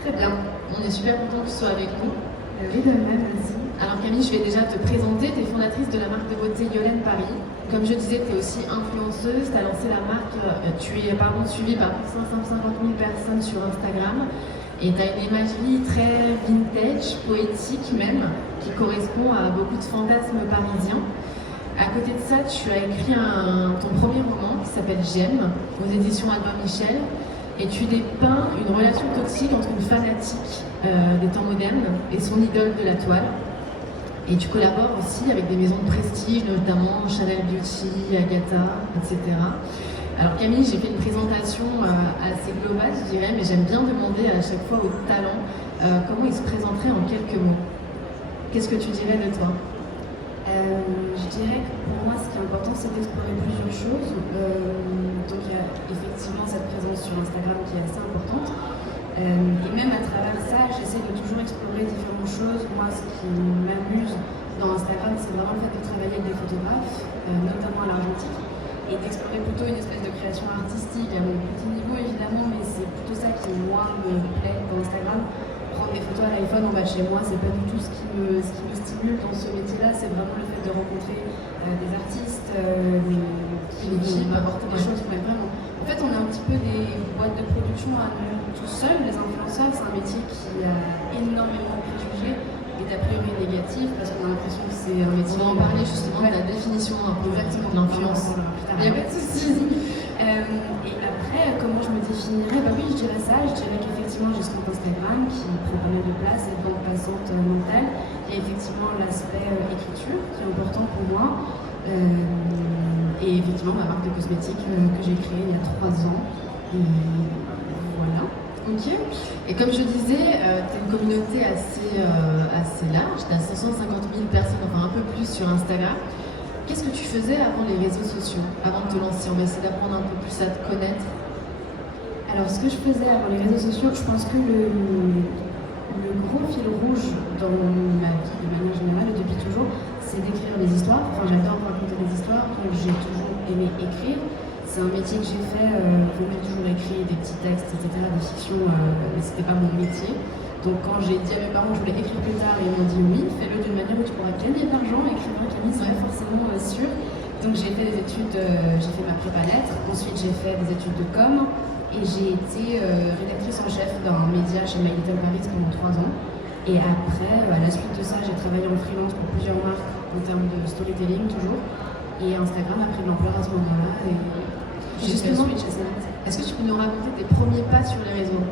Très bien. On est super content que tu sois avec nous. Oui, de même, merci. Alors Camille, je vais déjà te présenter. Tu es fondatrice de la marque de beauté Yolène Paris. Comme je disais, tu es aussi influenceuse. Tu as lancé la marque. Tu es suivie par 550 000 personnes sur Instagram. Et tu as une imagerie très vintage, poétique même, qui correspond à beaucoup de fantasmes parisiens. À côté de ça, tu as écrit ton premier roman qui s'appelle J'aime, aux éditions Albin Michel. Et tu dépeins une relation toxique entre une fanatique des temps modernes et son idole de la toile. Et tu collabores aussi avec des maisons de prestige, notamment Chanel Beauty, Agatha, etc. Alors Camille, j'ai fait une présentation assez globale, je dirais, mais j'aime bien demander à chaque fois aux talents comment ils se présenteraient en quelques mots. Qu'est-ce que tu dirais de toi ? Je dirais que pour moi, ce qui est important, c'est d'explorer plusieurs choses. Donc, il y a effectivement cette présence sur Instagram qui est assez importante. Et même à travers ça, j'essaie de toujours explorer différentes choses. Moi, ce qui m'amuse dans Instagram, c'est vraiment le fait de travailler avec des photographes, notamment à l'argentique, et d'explorer plutôt une espèce de création artistique à mon petit niveau, évidemment, mais c'est plutôt ça qui, moi, me plaît dans Instagram. Prendre des photos à l'iPhone en bas de chez moi, c'est pas du tout ce qui me stimule dans ce métier-là, c'est vraiment le fait de rencontrer des artistes qui m'apportent des choses, mais vraiment. En fait, on a un petit peu des boîtes de production à nous tout seuls, les influenceurs, c'est un métier qui a énormément de préjugés et d'a priori négatifs, parce qu'on a l'impression que c'est un métier... On va en parler justement de la définition un peu exactement de l'influence. Il n'y a pas de souci. Et après, comment je me définirais ? Bah oui, je dirais ça. Je dirais qu'effectivement, j'ai ce compte Instagram qui prend pas mal de place, cette bande passante mentale. Il y a effectivement l'aspect écriture qui est important pour moi. Et effectivement, ma marque de cosmétiques que j'ai créée il y a 3 ans. Et voilà. Ok. Et comme je disais, tu as une communauté assez large. Tu as 550 000 personnes, enfin un peu plus sur Instagram. Qu'est-ce que tu faisais avant les réseaux sociaux, avant de te lancer ? On va essayer d'apprendre un peu plus à te connaître. Alors, ce que je faisais avant les réseaux sociaux, je pense que le gros fil rouge dans ma vie, de manière générale, et depuis toujours, c'est d'écrire des histoires. Enfin, j'adore raconter des histoires, donc j'ai toujours aimé écrire. C'est un métier que j'ai fait, donc j'ai toujours écrit des petits textes, etc., des fictions, mais c'était pas mon métier. Donc quand j'ai dit à mes parents que je voulais écrire plus tard, ils m'ont dit oui, fais-le d'une manière où tu pourras gagner de l'argent. Écrivain, Camille, c'est forcément sûr. Donc j'ai fait des études, j'ai fait ma prépa lettres, ensuite j'ai fait des études de com et j'ai été rédactrice en chef d'un média chez My Little Paris pendant 3 ans. Et après, à la suite de ça, j'ai travaillé en freelance pour plusieurs marques en termes de storytelling toujours. Et Instagram a pris de l'ampleur à ce moment-là. Et justement, est-ce que tu peux nous raconter tes premiers pas sur les réseaux ?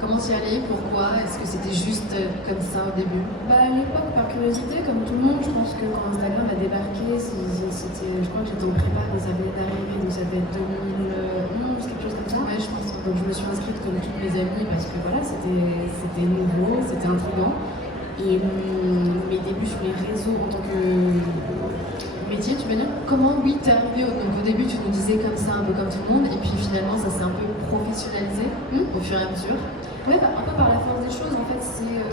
Comment t'y allais ? Pourquoi ? Est-ce que c'était juste comme ça au début ? À l'époque, par curiosité, comme tout le monde, je pense que quand Instagram a débarqué, je crois que j'étais en prépa et ça venait d'arriver, donc ça devait être 2011, quelque chose comme ça. Ouais, je pense. Donc je me suis inscrite comme toutes mes amies parce que voilà, c'était nouveau, c'était intriguant. Et mes débuts sur les réseaux en tant que métier, tu veux dire ? Comment, oui, t'es arrivée donc au début, tu nous disais comme ça, un peu comme tout le monde, et puis finalement, ça s'est un peu professionnalisé au fur et à mesure. Ouais, un peu par la force des choses, en fait, c'est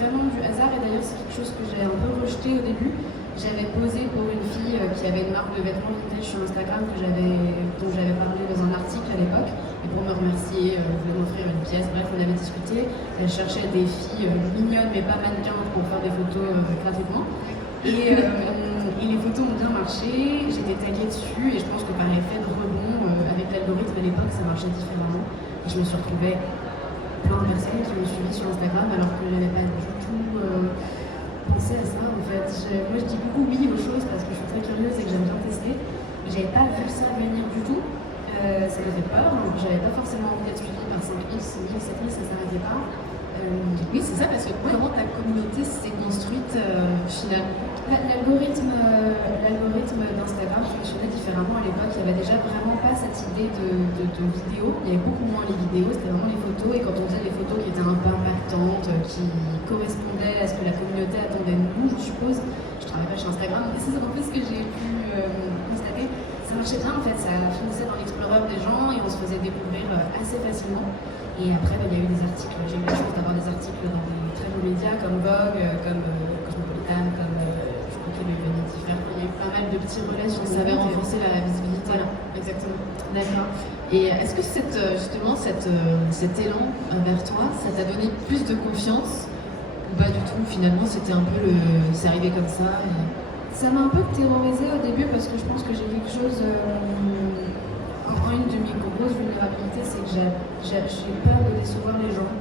vraiment du hasard, et d'ailleurs, c'est quelque chose que j'ai un peu rejeté au début. J'avais posé pour une fille qui avait une marque de vêtements vintage sur Instagram dont j'avais parlé dans un article à l'époque, et pour me remercier, elle voulait m'offrir une pièce, bref, on avait discuté. Elle cherchait des filles mignonnes, mais pas mannequins, pour faire des photos gratuitement. Et les photos ont bien marché, j'étais taguée dessus, et je pense que par effet de rebond, avec l'algorithme à l'époque, ça marchait différemment. Et je me suis retrouvée plein de personnes qui me suivaient sur Instagram alors que je n'avais pas du tout pensé à ça en fait. Moi je dis beaucoup oui aux choses parce que je suis très curieuse et que j'aime bien tester. Mais j'avais pas vu ça venir du tout. Ça m'a fait peur, donc j'avais pas forcément envie d'être suivie par 5 000, 6 000, 7 000, ça s'arrêtait pas. Oui, c'est ça, parce que comment ta communauté s'est construite finalement ? L'algorithme d'Instagram fonctionnait différemment à l'époque. Il n'y avait déjà vraiment pas cette idée de vidéo. Il y avait beaucoup moins les vidéos, c'était vraiment les photos. Et quand on faisait des photos qui étaient un peu impactantes, qui correspondaient à ce que la communauté attendait de nous, je suppose. Je travaille pas chez Instagram, mais c'est un peu ce que j'ai pu constater. Ça marchait bien en fait, ça finissait dans l'explorer des gens et on se faisait découvrir assez facilement. Et après, il y a eu des articles, j'ai eu la chance d'avoir des articles dans des très beaux médias comme Vogue, comme Cosmopolitan, comme je crois qu'il y a eu Vanity Fair. Il y a eu pas mal de petits relais sur Ça avait renforcé la visibilité. Voilà, exactement. D'accord. Et est-ce que justement cet élan vers toi, ça t'a donné plus de confiance ou pas du tout? Finalement, c'était un peu c'est arrivé comme ça. Ça m'a un peu terrorisée au début parce que je pense que j'ai quelque chose. Une de mes grosses vulnérabilités, c'est que j'ai peur de décevoir les gens.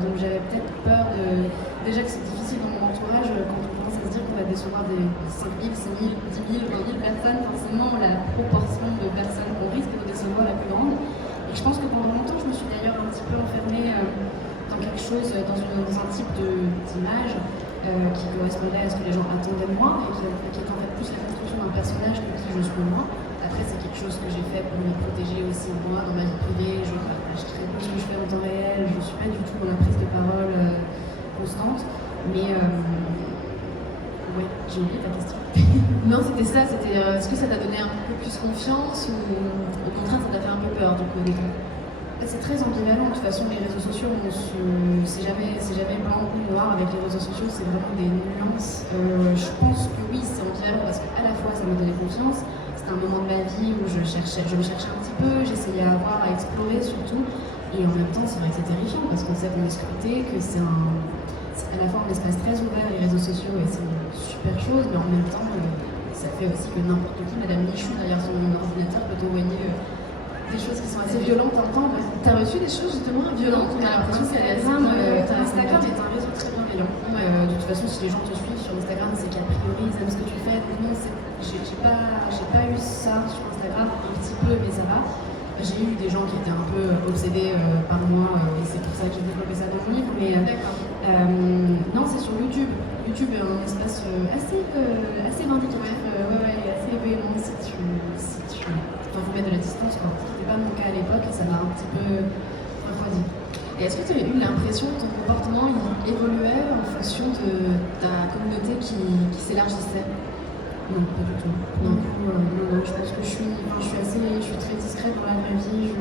Donc j'avais peut-être peur de. Déjà que c'est difficile dans mon entourage quand on commence à se dire qu'on va décevoir des 5 000, 6 000, 10 000, 20 000 personnes. Forcément, la proportion de personnes qu'on risque de décevoir est plus grande. Et je pense que pendant longtemps, je me suis d'ailleurs un petit peu enfermée dans quelque chose, dans un type d'image qui correspondait à ce que les gens attendaient de moi et qui était en fait plus la construction d'un personnage que qui je suis moi. Après, c'est quelque chose que j'ai fait pour me protéger aussi moi dans ma vie privée. Je partage très peu ce que je fais en temps réel. Je ne suis pas du tout dans la prise de parole constante. Mais ouais, j'ai oublié ta question. Non, c'était ça. Est-ce que ça t'a donné un peu plus confiance ou au contraire, ça t'a fait un peu peur du coup au début? C'est très ambivalent. De toute façon, les réseaux sociaux, c'est jamais blanc ou noir. Avec les réseaux sociaux, c'est vraiment des nuances. Je pense que oui, c'est ambivalent parce qu'à la fois, ça m'a donné confiance. C'était un moment de ma vie où je me cherchais un petit peu, j'essayais à voir, à explorer surtout. Et en même temps, c'est vrai que c'est terrifiant parce qu'on sait qu'on est scruté, que c'est à la fois un espace très ouvert, les réseaux sociaux, et c'est une super chose, mais en même temps, ça fait aussi que n'importe qui, Madame Michou, derrière son ordinateur, peut envoyer des choses qui sont assez violentes en temps. T'as reçu des choses justement violentes? On a l'impression que Instagram est un réseau très bienveillant. De toute façon, si les gens te suivent sur Instagram, c'est qu'a priori ils aiment ce que tu fais. Donc non, j'ai pas eu ça sur Instagram, un petit peu, mais ça va. J'ai eu des gens qui étaient un peu obsédés par moi, et c'est pour ça que j'ai développé ça dans mon livre. Mais non, c'est sur YouTube. YouTube est un espace assez vindicatif, assez véhément si tu vous mettre de la distance, quoi. C'était pas mon cas à l'époque et ça m'a un petit peu refroidi. Et est-ce que tu as eu l'impression que ton comportement il évoluait en fonction de ta communauté qui s'élargissait? Non, pas du tout. Non, je pense que je suis très discrète dans la vraie vie.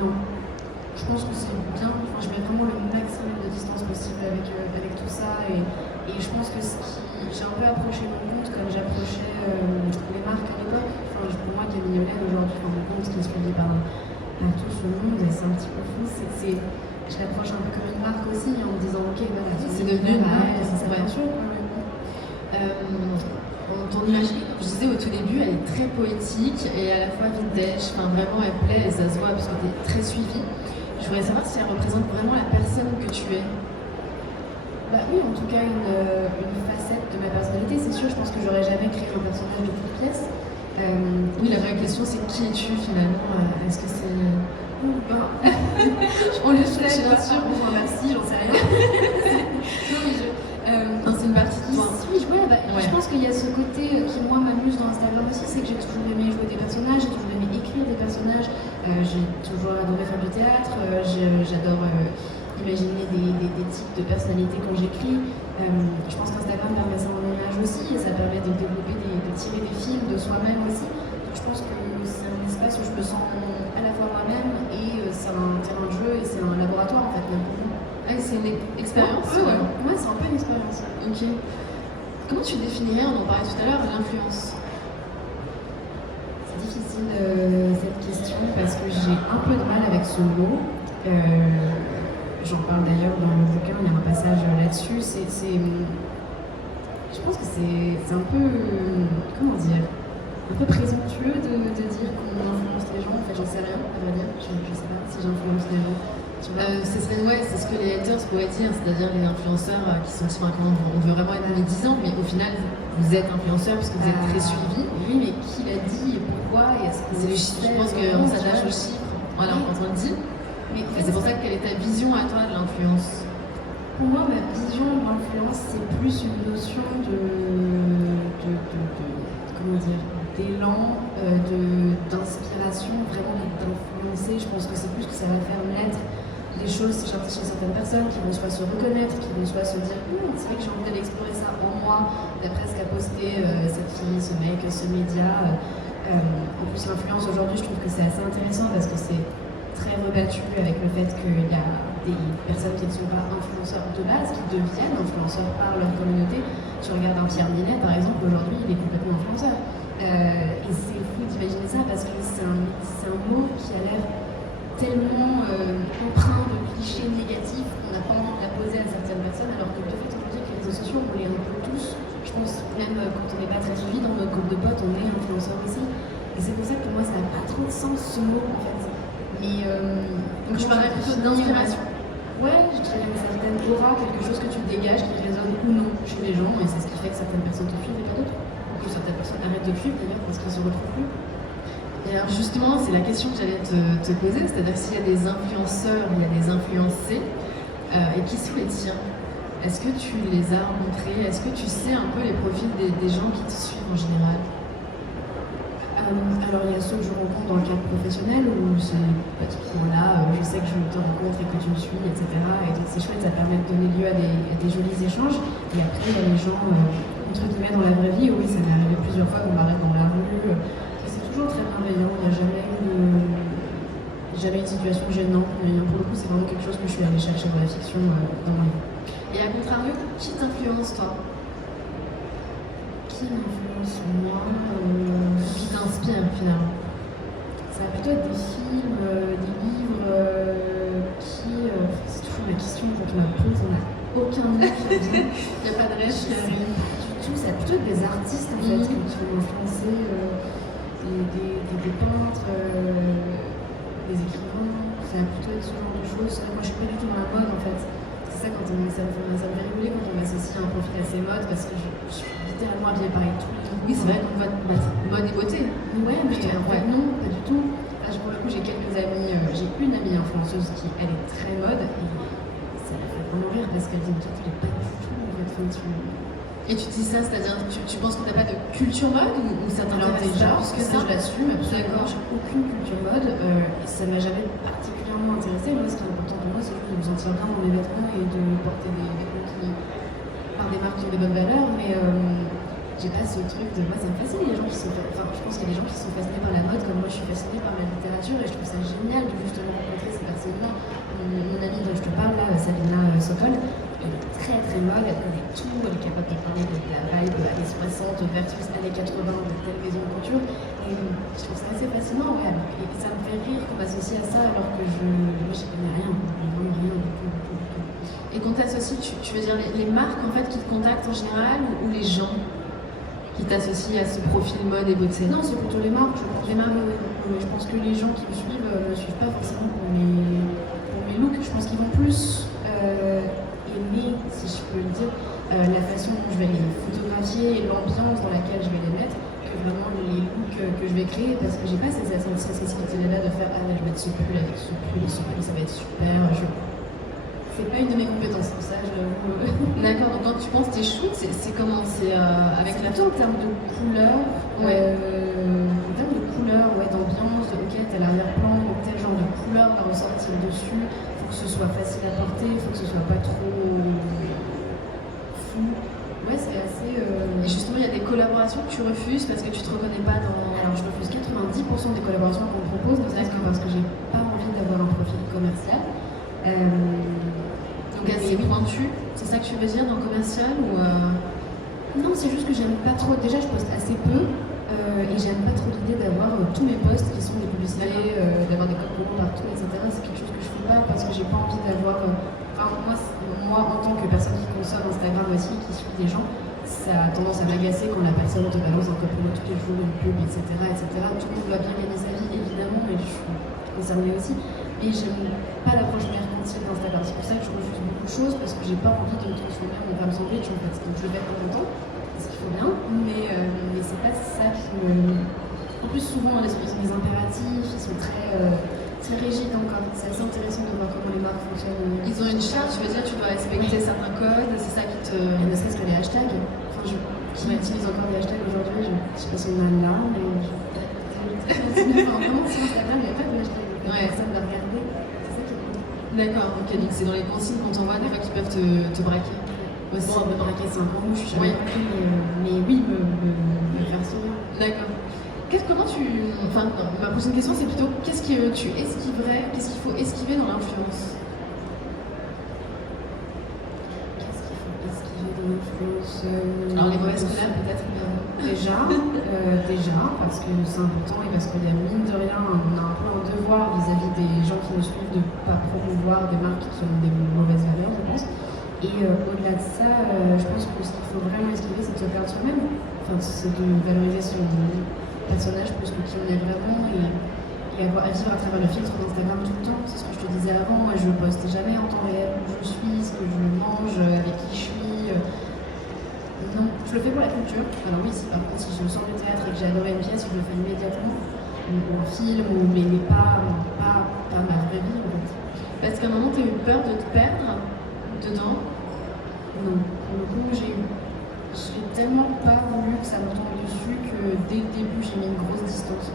Non. Je pense que c'est bien. Enfin, je mets vraiment le maximum de distance possible avec tout ça et je pense que j'ai un peu approché mon compte comme j'approchais les marques à l'époque. Enfin, pour moi, Camille Yolène aujourd'hui, mon compte qui est suivi par tout ce monde, et c'est un petit peu fou. Je l'approche un peu comme une marque aussi en me disant ok, voilà, c'est devenu une marque, c'est vrai. Ton image, comme je disais au tout début, elle est très poétique et à la fois vintage. Enfin, vraiment, elle plaît et ça se voit parce que tu es très suivie. Je voudrais savoir si elle représente vraiment la personne que tu es. Bah oui, en tout cas, une facette de ma personnalité, c'est sûr. Je pense que j'aurais jamais créé un personnage de toute pièce. Oui, la vraie question, c'est qui es-tu finalement? Est-ce que c'est... On le sait, bien sûr. Enfin, merci, j'en sais rien. Non, c'est une partie de toi. Je pense qu'il y a ce côté qui, moi, m'amuse dans Instagram aussi, c'est que j'ai toujours aimé jouer des personnages, j'ai toujours aimé écrire des personnages, j'ai toujours adoré faire du théâtre, j'adore imaginer des types de personnalités quand j'écris. Je pense qu'Instagram permet ça en image aussi, et ça permet de développer, de tirer des films de soi-même aussi. Donc je pense que c'est un espace où je me sens à la fois moi-même, et c'est un terrain de jeu, et c'est un laboratoire en fait, même pour moi. C'est une expérience? Ouais, c'est un peu une expérience. Ok. Comment tu définirais, on en parlait tout à l'heure, l'influence? C'est difficile cette question parce que j'ai un peu de mal avec ce mot. J'en parle d'ailleurs dans le bouquin, il y a un passage là-dessus. Je pense que c'est un peu, comment dire, un peu présomptueux de dire qu'on influence les gens. En fait, j'en sais rien, à vrai dire. Je sais pas si j'influence les gens. C'est ce que les haters pourraient dire, c'est-à-dire les influenceurs qui sont sur un compte, on veut vraiment être médisant, mais au final, vous êtes influenceur parce que vous êtes très suivi. Oui, mais qui l'a dit et pourquoi? Et est-ce que je pense qu'on s'attache aux chiffres, voilà, quand on le dit. Mais c'est pour ça que quelle est ta vision à toi de l'influence? Pour moi, ma vision de l'influence, c'est plus une notion comment dire, d'élan, d'inspiration, vraiment d'influencer. Je pense que c'est plus que ça va faire naître des choses chez certaines personnes qui vont soit se reconnaître, qui vont soit se dire c'est vrai que j'ai envie d'aller explorer ça en moi, d'après ce qu'a posté cette fille, ce mec, ce média. En plus, l'influence aujourd'hui, je trouve que c'est assez intéressant parce que c'est très rebattu avec le fait qu'il y a des personnes qui ne sont pas influenceurs de base, qui deviennent influenceurs par leur communauté. Tu regardes un Pierre Ninet, par exemple, aujourd'hui, il est complètement influenceur. Et c'est fou d'imaginer ça parce que c'est un mot qui a l'air tellement empreint de clichés négatifs qu'on n'a pas envie de la poser à certaines personnes, alors que de fait, on peut dire que les réseaux sociaux, on les un peu tous. Je pense même quand on n'est pas très suivi dans notre groupe de potes, on est influenceur aussi. Et c'est pour ça que pour moi, ça n'a pas trop de sens ce mot en fait. Mais donc je parlais plutôt d'inspiration. Ouais, je dirais une certaine aura, quelque chose que tu dégages qui résonne ou non chez les gens, et c'est ce qui fait que certaines personnes te suivent et pas d'autres. Ou que certaines personnes arrêtent de te suivre d'ailleurs parce qu'ils se retrouvent plus. Et alors justement, c'est la question que j'allais te poser, c'est-à-dire s'il y a des influenceurs, il y a des influencés, et qui sont les tiens? Est-ce que tu les as rencontrés? Est-ce que tu sais un peu les profils des gens qui te suivent en général? Alors il y a ceux que je rencontre dans le cadre professionnel où c'est pratiquement là, je sais que je te rencontre et que tu me suis, etc. Et donc c'est chouette, ça permet de donner lieu à des jolis échanges. Et après il y a les gens, entre guillemets, dans la vraie vie, oui, ça m'est arrivé plusieurs fois qu'on m'arrête dans la rue. Et c'est toujours très bienveillant, il n'y a jamais une situation gênante. Mais pour le coup, c'est vraiment quelque chose que je suis allée chercher dans la fiction, dans mon livre. Et à contrario, qui t'influence toi? Qui m'influence moi? Qui t'inspire finalement? Ça va plutôt être des films, des livres c'est toujours la question quand on la pose, on n'a aucun nom qui vient. Il n'y a pas de rêve. Du tout, ça va plutôt être des artistes en fait qui vont influencer, des peintres, des écrivains. Ça va plutôt être ce genre de choses. Moi je suis pas du tout dans la mode en fait. C'est ça, ça me fait rigoler quand on m'associe à un profil assez mode parce que je suis littéralement habillée pareil tout le temps. Oui, c'est vrai qu'on va mode et beauté. Ouais, mais en fait, non, pas du tout. Là, pour le coup, j'ai quelques amis, j'ai une amie influenceuse qui, elle, est très mode et ça la fait vraiment rire parce qu'elle dit que tu n'es pas du tout en fait. Et tu dis ça, c'est-à-dire tu penses que tu n'as pas de culture mode ou ça t'intéresse déjà plus que ça? Je l'assume, absolument. J'ai aucune culture mode et ça m'a jamais particulièrement intéressée. Moi, ce qui est important pour moi, c'est de me sentir bien dans mes vêtements et de porter des vêtements par des marques qui ont des bonnes valeurs, mais j'ai pas ce truc de moi, ça me fascine les gens qui sont je pense qu'il y a des gens qui sont fascinés par la mode comme moi je suis fascinée par la littérature et je trouve ça génial de justement rencontrer ces personnes-là. Mon amie dont je te parle là, Sabina Sokol, elle est très très mode, elle connaît tout, elle est capable de parler de la vibe années 60 versus années 80 de telle maison de couture et je trouve ça assez fascinant, ouais. Et ça me fait rire qu'on m'associe à ça alors que moi je connais rien, vraiment rien du tout. Et qu'on t'associe, tu veux dire les marques en fait qui te contactent en général ou les gens qui t'associent à ce profil mode et beauté? Non, c'est plutôt les marques. Je pense que les gens qui me suivent ne me suivent pas forcément pour mes looks. Je pense qu'ils vont plus aimer, si je peux le dire, la façon dont je vais les photographier et l'ambiance dans laquelle je vais les mettre que vraiment les looks que je vais créer parce que j'ai pas cette sensibilité-là de faire je vais mettre ce pull avec ce pull, ça va être super. C'est pas une de mes compétences, ça je l'avoue. D'accord, donc quand tu penses tes shoots, c'est comment? C'est avec la plutôt en termes de couleur, en termes de couleur, d'ambiance, ok, t'as l'arrière-plan, donc tel genre de couleur va ressortir dessus, faut que ce soit facile à porter, faut que ce soit pas trop fou. Ouais, c'est assez. Et justement, il y a des collaborations que tu refuses parce que tu te reconnais pas dans. Alors je refuse 90% des collaborations qu'on me propose, ne serait-ce que parce que j'ai pas envie d'avoir un profil commercial. Donc assez pointu, c'est ça que tu veux dire dans le commercial ou Non, c'est juste que j'aime pas trop. Déjà, je poste assez peu et j'aime pas trop l'idée d'avoir tous mes posts qui sont des publicités, d'avoir des codes promo partout, etc. C'est quelque chose que je fais pas parce que j'ai pas envie d'avoir. Moi, en tant que personne qui consomme Instagram aussi, qui suit des gens, ça a tendance à m'agacer quand la personne te balance un code promo tous les jours, une pub, etc., etc. Tout le monde doit bien gagner sa vie, évidemment, mais je suis concernée aussi. Et j'aime pas l'approche mercantile d'Instagram. C'est pour ça que je refuse beaucoup de choses parce que j'ai pas envie de me transformer en femme sandwich en fait. Donc je le fais de temps en temps, parce qu'il faut bien, mais c'est pas ça qui me. En plus, souvent, ils ont des impératifs, ils sont très rigides encore. C'est assez intéressant de voir comment les marques fonctionnent. Ils ont une charte, tu veux dire, tu dois respecter certains codes, c'est ça qui te. Et ne serait-ce que les hashtags. Qui utilise encore des hashtags aujourd'hui, je sais pas si on a là, mais. Vraiment, sur Instagram, il n'y a pas de hashtag. Personne va regarder. C'est ça qui est cool. D'accord, ok, donc c'est dans les consignes qu'on t'envoie des fois qui peuvent te braquer. Aussi. Bon, me braquer, c'est un grand mot, je suis jamais braquée, mais oui, me faire sourire. D'accord. Ma prochaine question, c'est plutôt qu'est-ce que tu esquiverais, qu'est-ce qu'il faut esquiver dans l'influence? Qu'est-ce qu'il faut esquiver d'influence. Alors les mauvaises collabs peut-être déjà, parce que c'est important et parce que mine de rien, on a un peu un devoir vis-à-vis des gens qui nous suivent de ne pas promouvoir des marques qui ont des mauvaises valeurs, je pense. Et au-delà de ça, je pense que ce qu'il faut vraiment esquiver, c'est de se perdre soi-même. Enfin, c'est de valoriser son personnage plus que qui on est vraiment et avoir à vivre à travers le filtre d'Instagram tout le temps. C'est ce que je te disais avant, moi je poste jamais en temps réel où je suis, ce que je mange, avec qui je suis. Non, je le fais pour la culture. Alors oui, par contre, si je sors du théâtre et que j'ai adoré une pièce, je le fais immédiatement. Ou un film, mais pas ma vraie vie en fait. Parce qu'à un moment, tu as eu peur de te perdre dedans? Non, pour le coup, j'ai tellement pas voulu que ça me tombe dessus que dès le début, j'ai mis une grosse distance.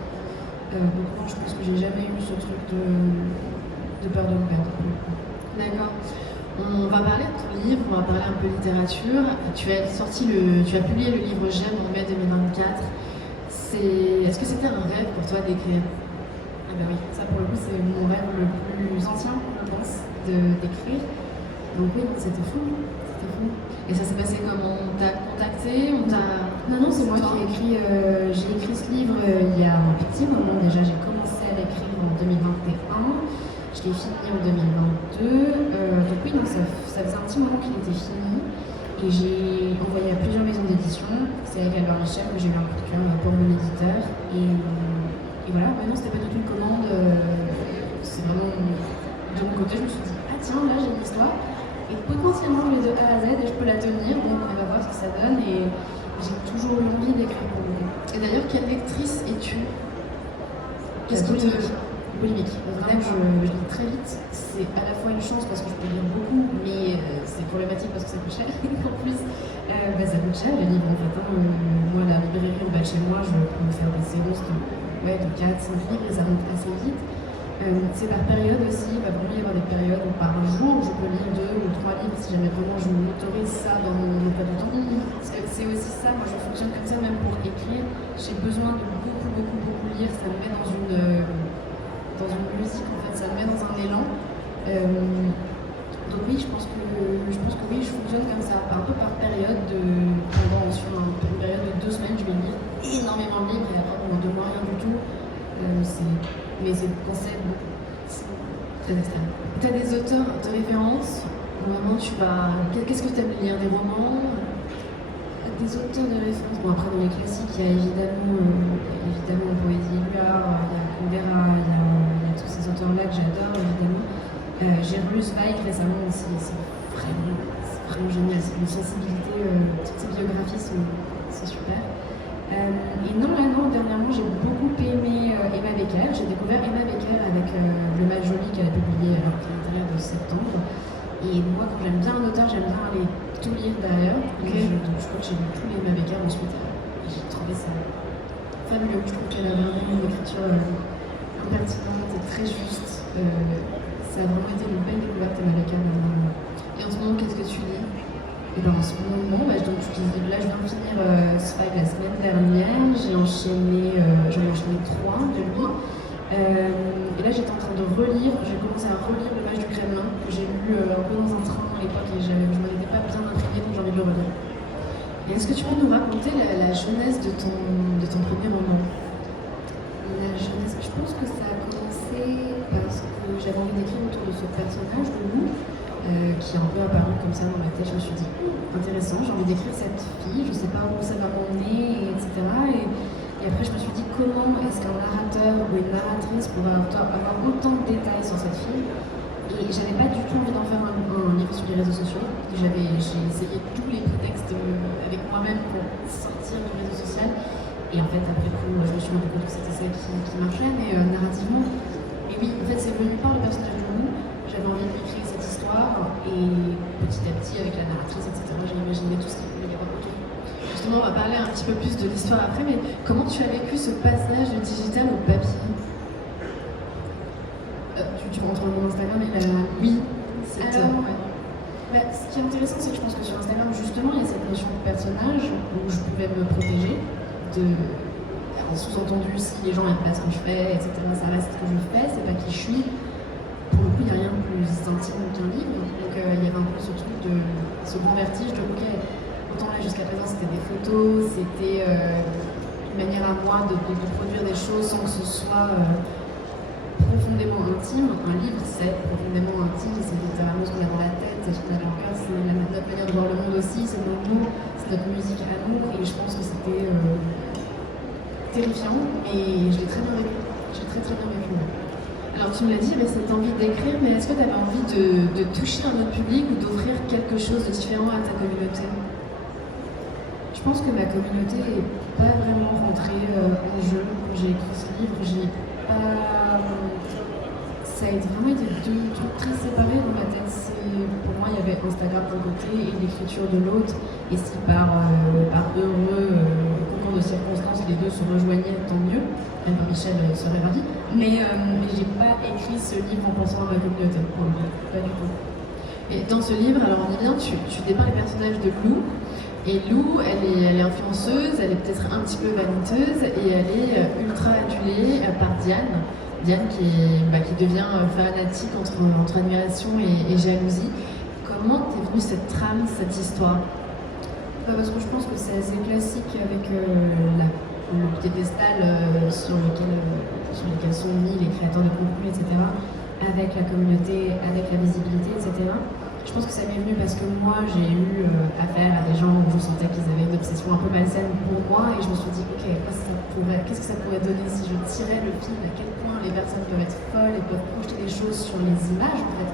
Donc non, je pense que j'ai jamais eu ce truc de peur de me perdre. D'accord. On va parler de ton livre, on va parler un peu littérature. Tu as publié le livre J'aime en mai 2024. Est-ce que c'était un rêve pour toi d'écrire? Ah bah oui, ça pour le coup c'est mon rêve le plus ancien, je pense, d'écrire. Donc oui, c'était fou. Et ça s'est passé comment? On t'a contacté? Non, c'est moi qui ai écrit. J'ai écrit ce livre il y a un petit moment déjà. J'ai commencé à l'écrire en 2021. Je l'ai fini en 2022. Donc oui, donc ça faisait un petit moment qu'il était fini. Et j'ai envoyé à plusieurs maisons d'édition. C'est avec Albert Michel que j'ai eu un coup de cœur pour mon éditeur. Et voilà, maintenant c'était pas du tout une commande. C'est vraiment de mon côté, je me suis dit, ah tiens, là j'ai une histoire. Et potentiellement je l'ai de A à Z et je peux la tenir. Donc on va voir ce que ça donne. Et j'ai toujours eu envie d'écrire pour le coup. Et d'ailleurs, quelle lectrice es-tu? Qu'est-ce qui te... Polémique. Vraiment, je lis très vite. C'est à la fois une chance parce que je peux lire beaucoup, mais c'est problématique parce que ça coûte cher. En plus, ça coûte cher les livres en fait. Moi, la librairie en bas de chez moi, je peux me faire des séances de 4-5 livres et ça monte assez vite. C'est par période aussi. Il va vraiment y avoir des périodes où par jour, je peux lire 2 ou 3 livres si jamais vraiment je m'autorise ça dans mon emploi du temps. Parce que c'est aussi ça, moi je fonctionne comme ça même pour écrire. J'ai besoin de beaucoup lire. Ça me met dans une musique en fait, ça me met dans un élan. Donc oui, je pense que oui, je fonctionne comme ça, un peu par période. Sur une période de 2 semaines, je vais lire énormément de livres et après pendant 2 mois rien du tout. Mais c'est le concept très extrême. Tu as des auteurs de référence? Vraiment, qu'est-ce que tu aimes lire? Des romans? Des auteurs de référence. Bon, après dans les classiques, il y a évidemment Poésie Éluard, il y a Kundera, il y a tous ces auteurs-là que j'adore évidemment. J'ai relu Zweig récemment aussi, c'est vraiment génial, c'est une sensibilité, toutes ces biographies c'est super. Et dernièrement j'ai beaucoup aimé Emma Becker. J'ai découvert Emma Becker avec Le Mal Joli qu'elle a publié à l'intérieur de septembre. Et moi quand j'aime bien un auteur, j'aime bien aller tout lire d'ailleurs. Okay. Donc je crois que j'ai lu tous les Emma Becker ensuite. Et j'ai trouvé ça fabuleux. Je trouve qu'elle a vraiment une écriture impertinente et très juste. Ça a vraiment été une belle découverte Emma Becker. Et en ce moment, qu'est-ce que tu lis? Et ben en ce moment, là je viens de finir Zweig la semaine dernière, j'en ai enchaîné 3 de lui. Et là j'étais en train de relire, j'ai commencé à relire Le Mage du Kremlin, que j'ai lu un peu dans un train à l'époque et je m'en étais pas bien imprégnée donc j'ai envie de le relire. Et est-ce que tu peux nous raconter la genèse de ton premier roman? La jeunesse, je pense que ça a commencé parce que j'avais envie d'écrire autour de ce personnage de Lou. Qui est un peu apparu comme ça dans ma tête. Je me suis dit, intéressant, j'ai envie d'écrire cette fille, je sais pas où ça va m'emmener, etc. Et après, je me suis dit, comment est-ce qu'un narrateur ou une narratrice pourrait avoir autant de détails sur cette fille? Et j'avais pas du tout envie d'en faire un livre sur les réseaux sociaux. J'ai essayé tous les prétextes avec moi-même pour sortir du réseau social. Et en fait, après coup, je me suis rendu compte que c'était ça qui marchait, mais narrativement. Et oui, en fait, c'est venu par le personnage de Lou. J'avais envie de créer cette histoire et petit à petit avec la narratrice, etc. j'ai imaginé tout ce qu'il pouvait y avoir autour. Justement, on va parler un petit peu plus de l'histoire après, mais comment tu as vécu ce passage du digital au papier? Tu rentres dans mon Instagram et Oui. Alors, ce qui est intéressant, c'est que je pense que sur Instagram, justement, il y a cette notion de personnage où je pouvais me protéger en sous-entendu, si les gens n'aiment pas ce que je fais, etc., ça reste ce que je fais, c'est pas qui je suis. Pour le coup, il n'y a rien de plus intime qu'un livre. Donc il y avait un peu ce truc ce grand vertige de ok, jusqu'à présent, c'était des photos, c'était une manière à moi de produire des choses sans que ce soit profondément intime. Un livre, c'est profondément intime, c'est littéralement ce qu'on a dans la tête, c'est ce qu'on a dans le cœur, c'est notre manière de voir le monde aussi, c'est nos mots, c'est notre musique à nous, et je pense que c'était terrifiant, et je l'ai très bien vécu. J'ai très très bien vécu. Alors tu me l'as dit, il y avait cette envie d'écrire, mais est-ce que tu avais envie de toucher un autre public ou d'offrir quelque chose de différent à ta communauté? Je pense que ma communauté n'est pas vraiment rentrée en jeu quand j'ai écrit ce livre. J'ai pas... Ça a vraiment été deux trucs très séparés dans ma tête. Pour moi, il y avait Instagram d'un côté et l'écriture de l'autre. Et si par heureux concours de circonstances, les deux se rejoignaient, tant mieux. Même Michel serait ravi. Mais j'ai pas écrit ce livre en pensant à ma communauté, pour le coup. Pas du tout. Et dans ce livre, alors on y vient, tu dépeins les personnages de Lou. Et Lou, elle est influenceuse, elle est peut-être un petit peu vaniteuse et elle est ultra adulée par Diane. Diane qui devient fanatique entre admiration et jalousie. Comment t'es venue cette trame, cette histoire? Parce que je pense que c'est assez classique avec le piédestal sur lequel sont mis les créateurs de contenu, etc. Avec la communauté, avec la visibilité, etc. Je pense que ça m'est venu parce que moi j'ai eu affaire à des gens où je sentais qu'ils avaient une obsession un peu malsaine pour moi et je me suis dit ok, qu'est-ce que ça pourrait donner si je tirais le fil, à quel point les personnes peuvent être folles et peuvent projeter des choses sur les images en fait.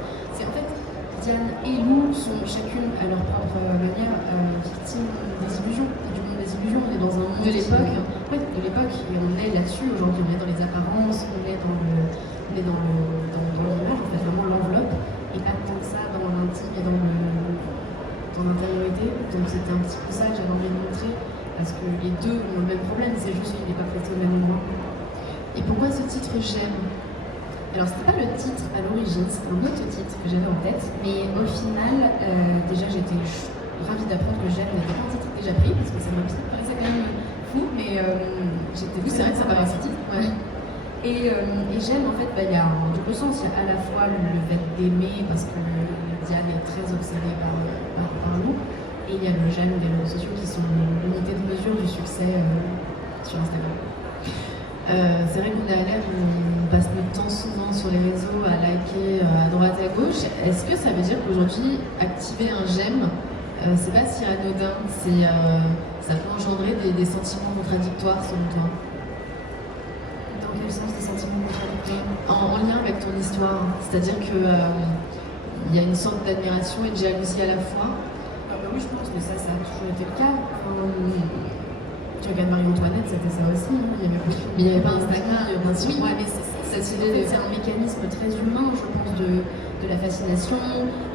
Diane et Lou sont chacune à leur propre manière victimes des illusions, du monde des illusions. On est dans un monde de l'époque, et on est là-dessus aujourd'hui, on est dans les apparences, on est dans l'image, en fait vraiment l'enveloppe, et pas tant que ça dans l'intime et dans l'intériorité. Donc c'était un petit peu ça que j'avais envie de montrer, parce que les deux ont le même problème, c'est juste qu'il n'est pas placé au même endroit. Et pourquoi ce titre J'aime? Alors c'était pas le titre à l'origine, c'était un autre titre que j'avais en tête, mais au final, déjà j'étais ravie d'apprendre que J'aime n'était pas un titre déjà pris, parce que ça me paraissait quand même fou, mais j'étais... Oui, c'est vrai que ça paraît un titre. Ouais. Et J'aime, en fait, il y a un double sens. Il y a à la fois le fait d'aimer, parce que Diane est très obsédée par nous, et il y a le J'aime des réseaux sociaux qui sont l'unité de mesure du succès sur Instagram. C'est vrai qu'on est à l'ère où on passe notre temps souvent sur les réseaux à liker à droite et à gauche. Est-ce que ça veut dire qu'aujourd'hui, activer un j'aime, c'est pas si anodin, ça peut engendrer des sentiments contradictoires selon toi? Dans quel sens des sentiments contradictoires? En lien avec ton histoire, c'est-à-dire que il y a une sorte d'admiration et de jalousie à la fois. Oui, je pense que ça a toujours été le cas. Tu regardes Marie-Antoinette, c'était ça aussi. Hein. Mais il n'y avait pas Instagram, bien sûr. Oui, mais c'est un mécanisme très humain, je pense, de la fascination.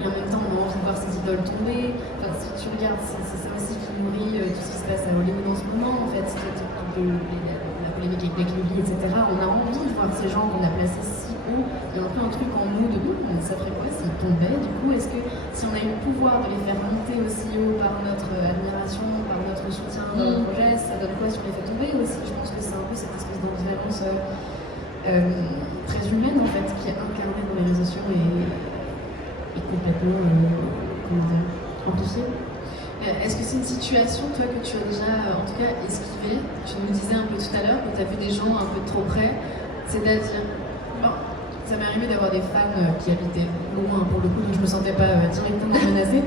Et en même temps, on a envie de voir ses idoles tomber. Enfin, si tu regardes, c'est ça aussi qui nourrit tout ce qui se passe à Hollywood en ce moment. En fait, la polémique avec Blake Lively, etc. On a envie de voir ces gens qu'on a placés si haut. Il y a un peu un truc en nous de ça ferait quoi s'ils tombaient? Du coup, est-ce que si on a eu le pouvoir de les faire monter aussi haut par notre admiration, par notre soutien dans le projet, ça donne quoi si on les fait tomber aussi? Je pense que c'est un peu cette espèce d'ambivalence très humaine en fait qui est incarnée dans les réseaux sociaux et complètement amplifiée. Est-ce que c'est une situation, toi, que tu as déjà, en tout cas, esquivée? Tu nous disais un peu tout à l'heure que tu as vu des gens un peu trop près, c'est-à-dire? Ça m'est arrivé d'avoir des fans qui habitaient loin pour le coup, donc je me sentais pas directement menacée.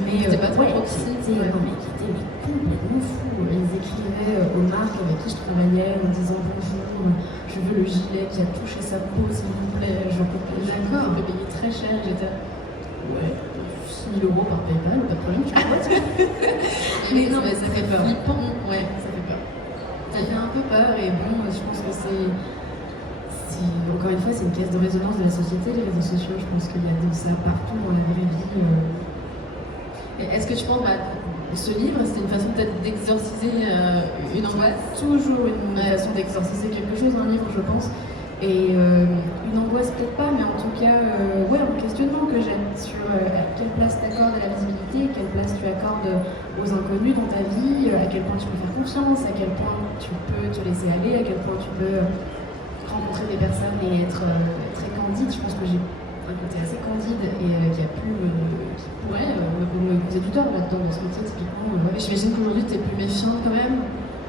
Mais c'était pas trop proximité. Mais qui étaient complètement fous. Ils écrivaient aux marques avec qui je travaillais en disant bonjour, je veux le gilet qui a touché sa peau s'il vous plaît, je peux payer très cher. J'étais ouais, 6 000 € par PayPal, pas de problème, tu vois. Mais non, mais ça fait peur. Flippant, ouais, ça fait peur. Ça fait un peu peur et bon, je pense que encore une fois, c'est une caisse de résonance de la société, les réseaux sociaux. Je pense qu'il y a de ça partout dans la vraie vie. Et est-ce que tu penses ce livre, c'était une façon peut-être d'exorciser une angoisse? Toujours une façon d'exorciser quelque chose, un livre, je pense. Et une angoisse peut-être pas, mais en tout cas, un questionnement que j'ai sur à quelle place tu accordes à la visibilité, quelle place tu accordes aux inconnus dans ta vie, à quel point tu peux faire confiance, à quel point tu peux te laisser aller, à quel point tu peux rencontrer des personnes et être très candide. Je pense que j'ai un côté assez candide et qui pourrait me causer du tort là-dedans dans ce métier typiquement. Mais j'imagine qu'aujourd'hui tu es plus méfiante quand même.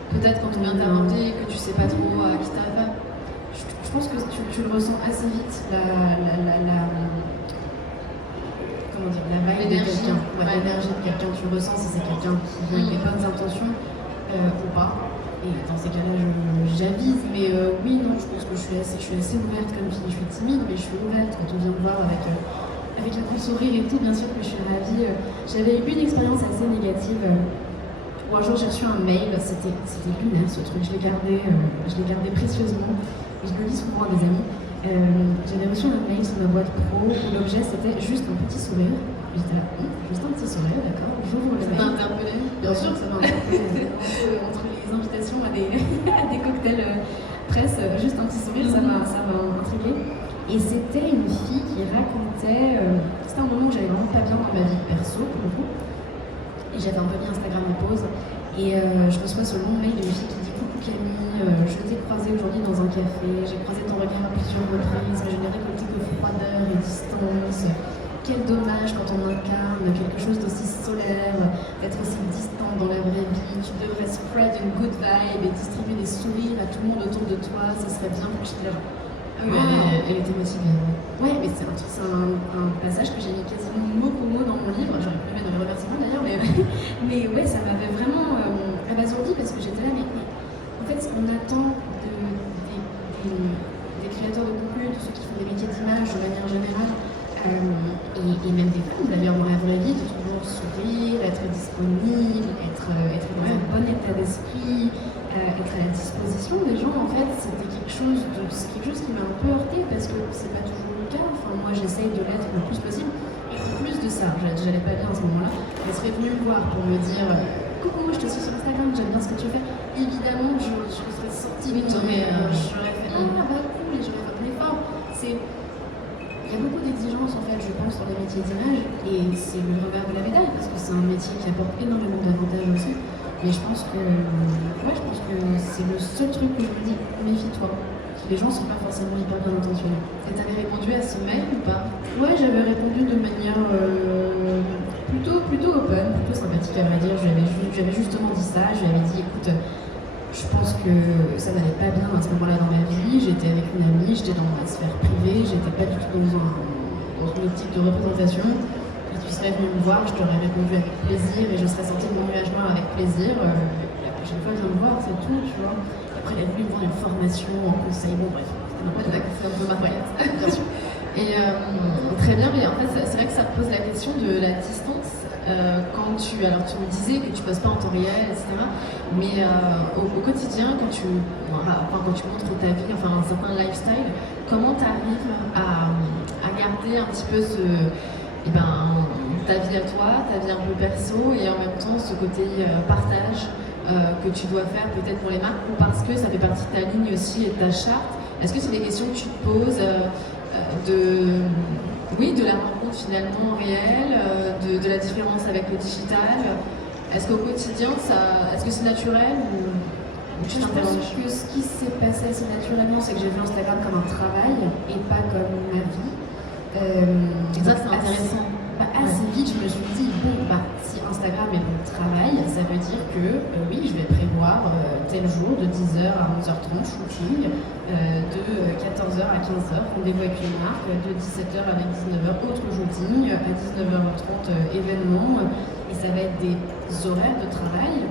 Peut-être quand on vient t'inventer, que tu sais pas trop à qui t'as affaire. Je pense que tu le ressens assez vite, comment dire, la vibe de quelqu'un, l'énergie de quelqu'un. Tu ressens si c'est quelqu'un qui vient avec des bonnes intentions ou pas. Et dans ces cas-là, j'avise. Mais oui, non, je pense que je suis assez ouverte comme fille. Je suis timide, mais je suis ouverte quand on vient me voir avec un grand sourire et tout. Bien sûr que je suis ravie. J'avais eu une expérience assez négative. Où un jour j'ai reçu un mail, c'était lunaire ce truc, je l'ai gardé précieusement, et je le lis souvent à des amis. J'avais reçu un mail sur ma boîte pro où l'objet c'était juste un petit sourire. J'étais là, juste un petit sourire, d'accord, j'ouvre le mail. Ça m'a interpellé. Bien sûr, ça m'a interpellé. Entre les invitations à des cocktails presse, juste un petit sourire, ça m'a intriguée. Et c'était une fille qui racontait, c'était un moment où j'allais vraiment pas bien dans ma vie perso pour le coup. Et j'avais un peu mis Instagram en pause. Et je reçois ce long mail d'une fille qui dit coucou Camille, je t'ai croisée aujourd'hui dans un café, j'ai croisé ton regard à plusieurs reprises, mais je n'ai récolté que froideur et distance. Quel dommage quand on incarne quelque chose d'aussi solaire, d'être aussi distant dans la vraie vie. Tu devrais spread une good vibe et distribuer des sourires à tout le monde autour de toi, ce serait bien pour que je te lève. Oui, elle était motivée. Ouais, mais c'est un passage que j'ai mis quasiment mot pour mot dans mon livre. J'aurais pu le mettre dans les remerciements d'ailleurs, mais ouais, ça m'avait vraiment abasourdi parce que j'étais là, mais en fait, on attend des créateurs de contenu, de ceux qui font des métiers d'image de manière générale, et même des femmes d'ailleurs dans la vraie vie, de toujours sourire, être disponible, être dans un bon état d'esprit. Être à la disposition des gens, en fait, c'est quelque chose qui m'a un peu heurtée parce que c'est pas toujours le cas. Enfin, moi, j'essaye de l'être le plus possible. Et en plus de ça, j'allais pas bien à ce moment-là. Elle serait venue me voir pour me dire coucou, moi je te suis sur Instagram, j'aime bien ce que tu fais. Évidemment, je serais sortie de j'aurais fait bah cool, et j'aurais fait un effort. Il y a beaucoup d'exigences en fait, je pense, dans les métiers d'image, et c'est le revers de la médaille parce que c'est un métier qui apporte énormément d'avantages aussi. Mais je pense que c'est le seul truc que je me dis, méfie-toi. Les gens sont pas forcément hyper bien intentionnés. Et t'avais répondu à ce mail ou pas? Ouais, j'avais répondu de manière plutôt open, plutôt sympathique à vrai dire. J'avais justement dit ça, je lui avais dit écoute, je pense que ça n'allait pas bien à ce moment-là dans ma vie. J'étais avec une amie, j'étais dans ma sphère privée, j'étais pas du tout dans une optique de représentation. Tu serais venu me voir, je t'aurais répondu avec plaisir et je serais sortie de mon nuage noir avec plaisir. La prochaine fois, viens me voir, c'est tout, tu vois. Après, elle a voulu me vendre une formation en conseil, bon bref. C'est un peu ma bien sûr. Et très bien, mais en fait, c'est vrai que ça pose la question de la distance. Alors tu me disais que tu passes pas en temps réel, etc. Mais au quotidien, quand tu montres ta vie, enfin un certain lifestyle, comment tu arrives à garder un petit peu ta vie à toi, ta vie un peu perso, et en même temps ce côté partage que tu dois faire peut-être pour les marques, ou parce que ça fait partie de ta ligne aussi et de ta charte. Est-ce que c'est des questions que tu te poses de la rencontre finalement réelle, de la différence avec le digital? Est-ce qu'au quotidien, est-ce que c'est naturel ou tu t'interroges? Je pense que ce qui s'est passé assez naturellement, c'est que j'ai vu Instagram comme un travail et pas comme ma vie. Et ça, c'est intéressant. Assez vite, je me suis dit, si Instagram est mon travail, ça veut dire que oui, je vais prévoir tel jour de 10h à 11h30 shooting, de 14h à 15h rendez-vous avec une marque, de 17h à 19h autre shooting, à 19h30 événement, et ça va être des horaires de travail.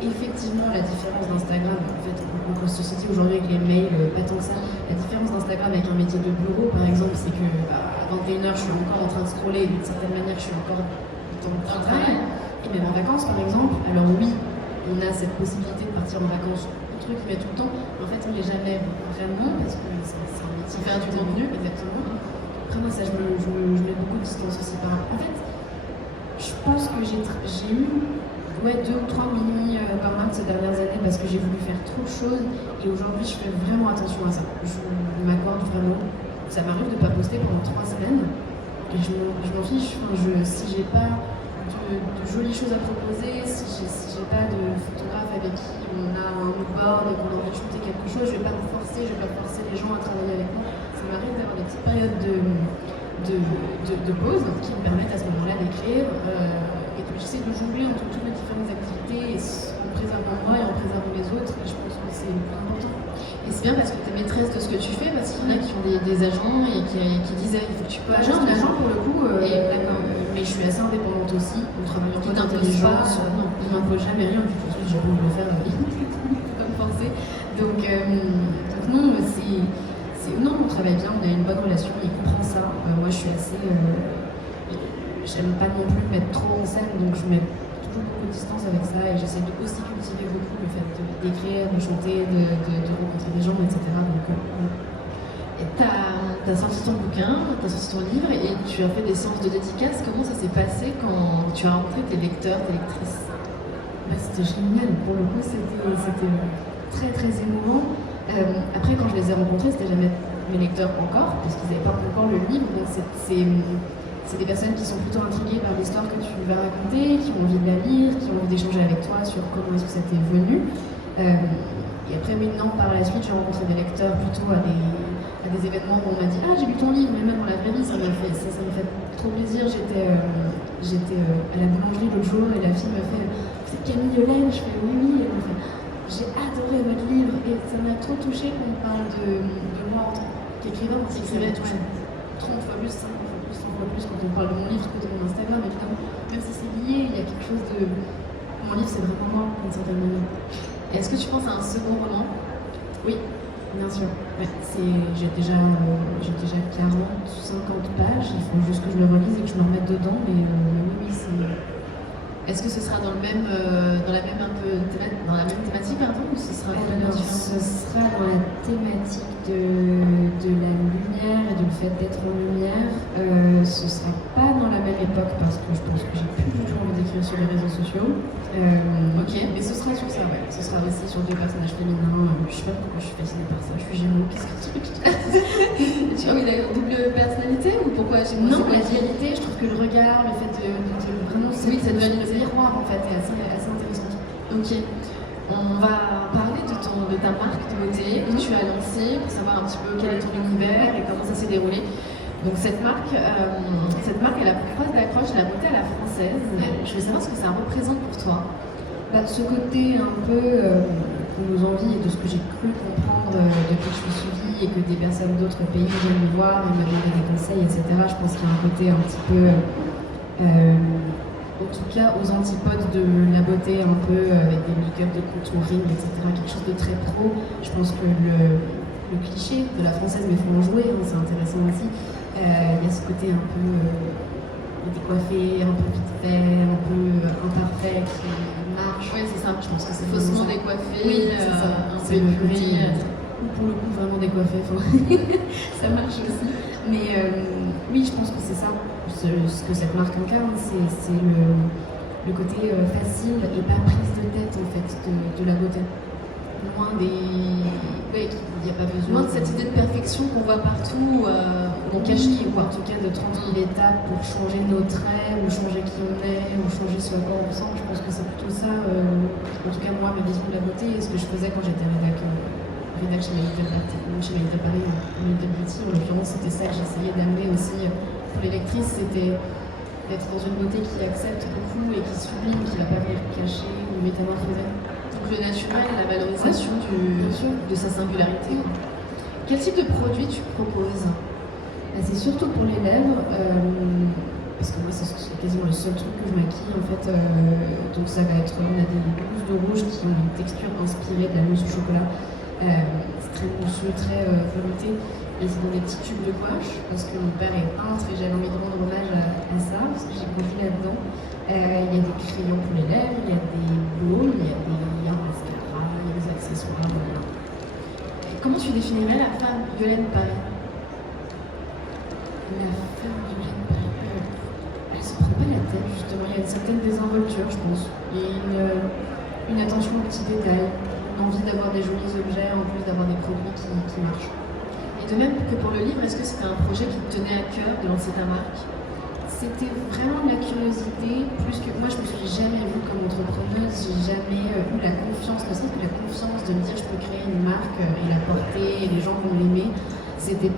Et effectivement, la différence d'Instagram, en fait, on se dit aujourd'hui avec les mails, pas tant que ça, la différence d'Instagram avec un métier de bureau, par exemple, c'est que à 21h, je suis encore en train de scroller, d'une certaine manière, je suis encore dans le travail. Et même en vacances, par exemple, alors oui, on a cette possibilité de partir en vacances, entre guillemets, tout le temps, mais en fait, on n'est jamais vraiment, parce que c'est un métier faire du contenu, exactement. Après, moi, ça, je mets beaucoup de distance aussi par rapport. En fait, je pense que j'ai eu 2 ou 3 mini burn-out ces dernières années parce que j'ai voulu faire trop de choses et aujourd'hui je fais vraiment attention à ça. Je m'accorde vraiment. Ça m'arrive de ne pas poster pendant 3 semaines et je m'en fiche. Si j'ai pas de jolies choses à proposer, si j'ai pas de photographe avec qui on a un board et qu'on a envie de shooter quelque chose, je vais pas me forcer, je vais pas forcer les gens à travailler avec moi. Ça m'arrive d'avoir des petites périodes de de pause qui me permettent à ce moment-là d'écrire. Et puis j'essaie de jongler entre toutes mes différentes activités en préservant moi et en préservant les autres. Et je pense que c'est important. Et c'est bien parce que tu es maîtresse de ce que tu fais, parce qu'il y en a qui ont des agents et qui disaient il faut que tu peux J'ai un agent pour le coup, d'accord. mais je suis assez indépendante aussi. On travaille en mode Pas, intelligence. Non, il ne m'impose jamais rien. Du coup, j'ai pas envie de le faire. Pas me forcer. Donc non, non, on travaille bien, on a une bonne relation, il comprend ça. Moi, je suis assez. J'aime pas non plus me mettre trop en scène, donc je mets toujours beaucoup de distance avec ça et j'essaie de aussi cultiver beaucoup le fait d'écrire, de chanter, de rencontrer des gens, etc. Donc, Et t'as sorti ton bouquin, t'as sorti ton livre et tu as fait des séances de dédicaces. Comment ça s'est passé quand tu as rencontré tes lecteurs, tes lectrices? C'était génial, pour le coup, c'était très très émouvant. Après, quand je les ai rencontrés, c'était jamais mes lecteurs encore, parce qu'ils n'avaient pas encore le livre. Donc c'est des personnes qui sont plutôt intriguées par l'histoire que tu vas raconter, qui ont envie de la lire, qui ont envie d'échanger avec toi sur comment est-ce que ça t'est venu. Et après, maintenant, par la suite, j'ai rencontré des lecteurs plutôt à des événements où on m'a dit « Ah, j'ai lu ton livre », mais même dans la vraie vie, ça m'a fait trop plaisir. J'étais à la boulangerie l'autre jour et la fille me fait « C'est Camille Yolaine ?» Je fais « Oui, oui ». Elle me fait « J'ai adoré votre livre » et ça m'a trop touchée qu'on me parle de moi en tant qu'écrivain. C'est vrai, 30 fois plus, 50 fois plus, 100 fois plus quand on parle de mon livre que de mon Instagram, évidemment. Même si c'est lié, il y a quelque chose de... Mon livre, c'est vraiment moi, d'une certaine manière. Est-ce que tu penses à un second roman? Oui, bien sûr. Ouais, j'ai déjà 40, 50 pages. Il faut juste que je le relise et que je me remette dedans. Mais oui, c'est... Est-ce que ce sera dans la même thématique, pardon, ou ce sera Alors, ce sera dans la thématique de la lumière et du fait d'être en lumière. Ce sera pas dans la même époque parce que je pense que j'ai plus du tout envie d'écrire sur les réseaux sociaux. Ok, mais ce sera sur ça, ouais. Ce sera aussi sur deux personnages féminins. Je sais pas pourquoi je suis fascinée par ça. Je suis Gémeaux, qu'est-ce que tu veux que je te dise? Oui, d'ailleurs, double personnalité ou pourquoi Non, la dualité, je trouve que le regard, le fait de vraiment... Oui, cette dualité. Le miroir, en fait, est assez intéressant. Ok. On va parler de ta marque de beauté que tu as lancée pour savoir un petit peu quel est ton univers et comment ça s'est déroulé. Donc cette marque elle a pour phrase d'accroche la beauté à la française. Je veux savoir ce que ça représente pour toi. Ce côté un peu qu'on nous envie et de ce que j'ai cru comprendre depuis que je suis suivie et que des personnes d'autres pays viennent me voir et me demander des conseils, etc. Je pense qu'il y a un côté un petit peu, en tout cas aux antipodes de la beauté un peu avec des make-up de contouring, etc. Quelque chose de très pro. Je pense que le cliché de la française, mais il faut en jouer, hein, c'est intéressant aussi. Il y a ce côté un peu décoiffé, un peu vite fait, un peu imparfait qui marche. Oui, c'est ça. Je pense que c'est faussement décoiffé, oui, c'est ça. un C'est peu le gris. Pour le coup, vraiment décoiffé. Ça marche aussi. Mais oui, je pense que c'est ça. Ce que cette marque incarne, c'est le côté facile et pas prise de tête en fait de la beauté. Loin des... Oui, il n'y a pas besoin de cette idée de perfection qu'on voit partout, on cache qui, ou en tout cas de 30 000 étapes pour changer nos traits, ou changer qui on est, ou changer ce à quoi on ressemble. Je pense que c'est plutôt ça, en tout cas moi, ma vision de la beauté et ce que je faisais quand j'étais rédac chez Maïté Paris, Maïté Beauty. En l'occurrence, c'était ça que j'essayais d'amener aussi pour les lectrices, c'était d'être dans une beauté qui accepte beaucoup et qui sublime, qui ne va pas venir cacher ou métamorphoser. Le naturel et la valorisation de sa singularité. Quel type de produit tu proposes? C'est surtout pour les lèvres, parce que moi c'est quasiment le seul truc que je maquille en fait. Donc ça va être, on a des mousses de rouge qui ont une texture inspirée de la mousse au chocolat. C'est très mousseux, très velouté. Et c'est dans des petits tubes de gouache, parce que mon père est peintre et j'avais envie de rendre hommage à ça, parce que j'ai grandi là-dedans. Il y a des crayons pour les lèvres, il y a des baumes, il y a des mascaras, il y a des accessoires. Voilà. Comment tu définirais la femme Yolaine Paris? La femme Yolaine Paris, elle se prend pas la tête justement, il y a une certaine désinvolture je pense. Il y a une attention aux petits détails, une envie d'avoir des jolis objets en plus d'avoir des produits qui marchent. Et de même que pour le livre, est-ce que c'était un projet qui te tenait à cœur de lancer ta marque? C'était vraiment de la curiosité, plus que moi je me suis jamais vue comme entrepreneuse, j'ai jamais eu la confiance, ne serait-ce que la confiance de me dire je peux créer une marque et la porter et les gens vont l'aimer. C'était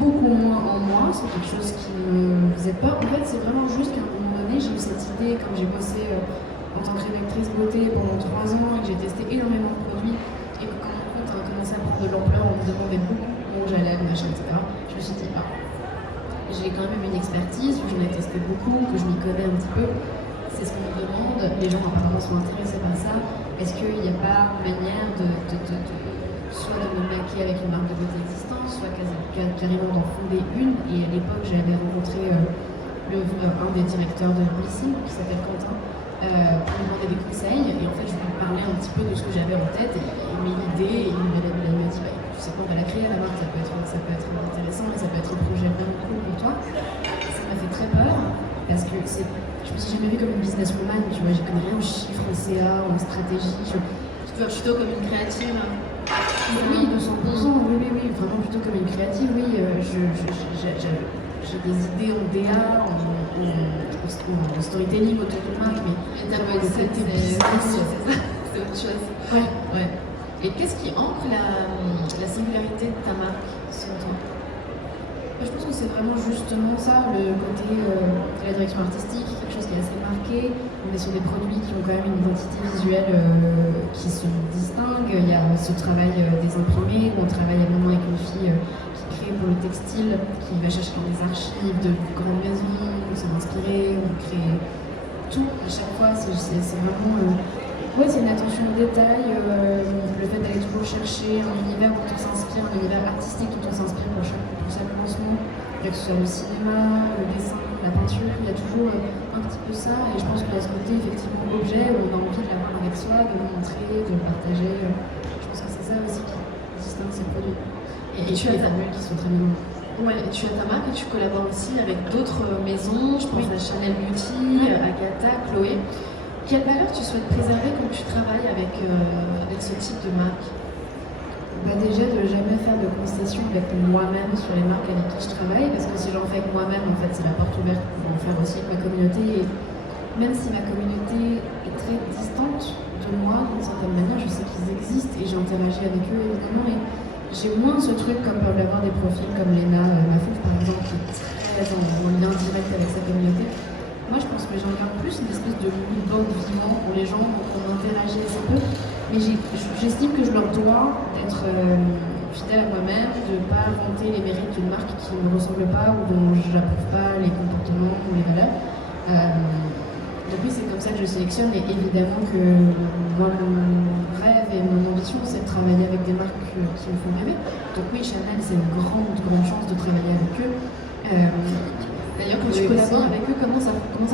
beaucoup moins en moi, c'est quelque chose qui me faisait peur. En fait, c'est vraiment juste qu'à un moment donné, j'ai eu cette idée, comme j'ai bossé en tant que rédactrice beauté pendant 3 ans et que j'ai testé énormément de produits, et que quand mon compte a commencé à prendre de l'ampleur, on me demandait beaucoup où j'allais, machin, etc. Je me suis dit, j'ai quand même une expertise, j'en ai testé beaucoup, que je m'y connais un petit peu. C'est ce qu'on me demande, les gens apparemment sont intéressés par ça. Est-ce qu'il n'y a pas manière soit de me maquiller avec une marque de beauté existante, soit carrément d'en fonder une. Et à l'époque, j'avais rencontré un des directeurs de Blissing, qui s'appelle Quentin, pour me demander des conseils. Et en fait, je lui parlais un petit peu de ce que j'avais en tête et mes idées. Et il m'a dit, tu sais quoi, on va la créer, la marque, ça peut être intéressant et ça peut être un projet vraiment cool pour toi. Ça m'a fait très peur, parce que je me suis jamais vue comme une businesswoman, tu vois, j'y connais rien en chiffres, en CA, en stratégie. Tu vois plutôt comme une créative. Oui, 200%, oui, vraiment plutôt comme une créative, oui. J'ai des idées en DA, en storytelling autour de marque, mais c'est autre chose. Ouais. Et qu'est-ce qui ancre la singularité de ta marque, selon toi? Je pense que c'est vraiment justement ça, le côté de la direction artistique, quelque chose qui est assez marqué. On est sur des produits qui ont quand même une identité visuelle qui se distingue. Il y a ce travail des imprimés, où on travaille vraiment avec une fille qui crée pour le textile, qui va chercher dans des archives de grandes maisons, où s'est inspiré, on crée tout. À chaque fois, c'est vraiment... c'est une attention au détail, le fait d'aller toujours chercher un univers dont on s'inspire, un univers artistique dont on s'inspire pour chaque lancement, que ce soit le cinéma, le dessin, la peinture, il y a toujours un petit peu ça, et je pense qu'il y a ce côté effectivement objet où on a envie de l'avoir avec soi, de le montrer, de le partager. Je pense que c'est ça aussi qui distingue ces produits. Et tu as des formules qui sont très mignonnes. Ouais, tu as ta marque et tu collabores aussi avec d'autres maisons, je pense à Chanel Beauty, Agatha, Chloé. Quelle valeur tu souhaites préserver quand tu travailles avec ce type de marque? Déjà, de jamais faire de concessions avec moi-même sur les marques avec qui je travaille, parce que si j'en fais avec moi-même, en fait, c'est la porte ouverte pour en faire aussi avec ma communauté. Et même si ma communauté est très distante de moi, d'une certaine manière, je sais qu'ils existent et j'interagis avec eux, évidemment. Et j'ai moins ce truc comme peuvent l'avoir des profils comme Léna Mafouf, par exemple, qui est très en lien direct avec sa communauté. Moi, je pense que j'en garde plus une espèce de mood vivant pour les gens, pour qu'on interagisse un peu. Mais j'estime que je leur dois d'être fidèle à moi-même, de ne pas vanter les mérites d'une marque qui ne me ressemble pas ou dont je n'approuve pas les comportements ou les valeurs. Donc oui, c'est comme ça que je sélectionne. Et évidemment que moi, mon rêve et mon ambition, c'est de travailler avec des marques qui me font rêver. Donc oui, Chanel, c'est une grande chance de travailler avec eux. D'ailleurs, quand tu collabores avec eux, comment ça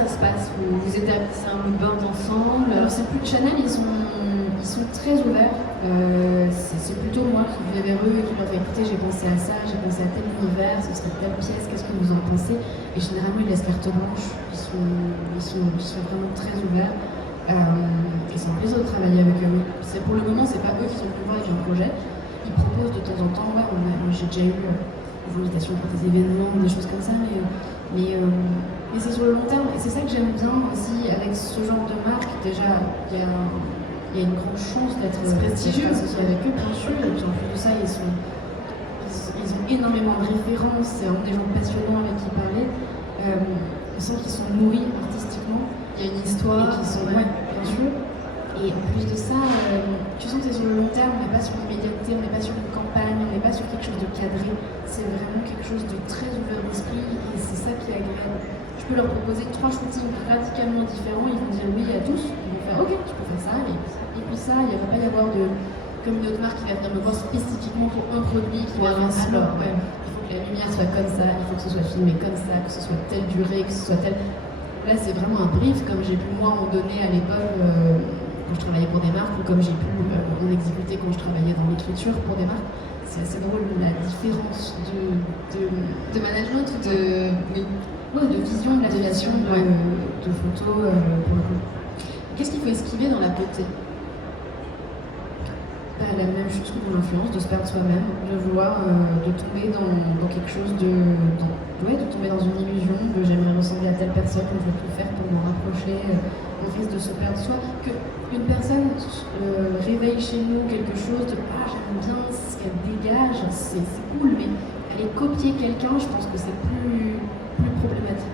se passe? Vous établissez un moodboard ensemble? Alors, c'est plus de Chanel, ils sont très ouverts. C'est plutôt moi qui vais vers eux et qui leur dis écoutez, j'ai pensé à ça, j'ai pensé à tel univers, ce serait telle pièce, qu'est-ce que vous en pensez? Et généralement, ils laissent carte blanche, ils sont vraiment très ouverts. Et c'est un plaisir de travailler avec eux. Pour le moment, c'est pas eux qui sont le plus avec un projet. Ils proposent de temps en temps, j'ai déjà eu des invitations pour des événements, des choses comme ça, mais c'est sur le long terme. Et c'est ça que j'aime bien aussi avec ce genre de marque. Déjà, il y a une grande chance d'être prestigieux associé avec eux, bien sûr. Et puis en plus de ça, ils ont énormément de références. C'est des gens passionnants avec qui parler. On sent qu'ils sont nourris artistiquement. Il y a une histoire. Et bien sûr. Et en plus de ça, tu sens que c'est sur le long terme, on n'est pas sur l'immédiateté, on n'est pas sur une campagne, on n'est pas sur quelque chose de cadré. C'est vraiment quelque chose de très ouvert d'esprit et c'est ça qui est agréable. Je peux leur proposer 3 shootings radicalement différents, ils vont dire oui à tous, ils vont faire ok, tu peux faire ça, et puis ça, il ne va pas y avoir comme une autre marque qui va venir me voir spécifiquement pour un produit qui va venir alors, il faut que la lumière soit comme ça, il faut que ce soit filmé comme ça, que ce soit telle durée, que ce soit telle... Là, c'est vraiment un brief, comme j'ai pu moi en donner à l'époque quand je travaillais pour des marques, ou comme j'ai pu en exécuter quand je travaillais dans l'écriture pour des marques. C'est assez drôle la différence de management ou de vision de la création de photos pour le coup. Qu'est-ce qu'il faut esquiver dans la beauté? la même chose que dans l'influence, de se perdre soi-même, de vouloir de tomber dans quelque chose de tomber dans une illusion de j'aimerais ressembler à telle personne, je vais tout faire pour m'en rapprocher, on risque de se perdre soi. Qu'une personne réveille chez nous quelque chose de j'aime bien ce qu'elle dégage, c'est cool, mais aller copier quelqu'un, je pense que c'est plus problématique.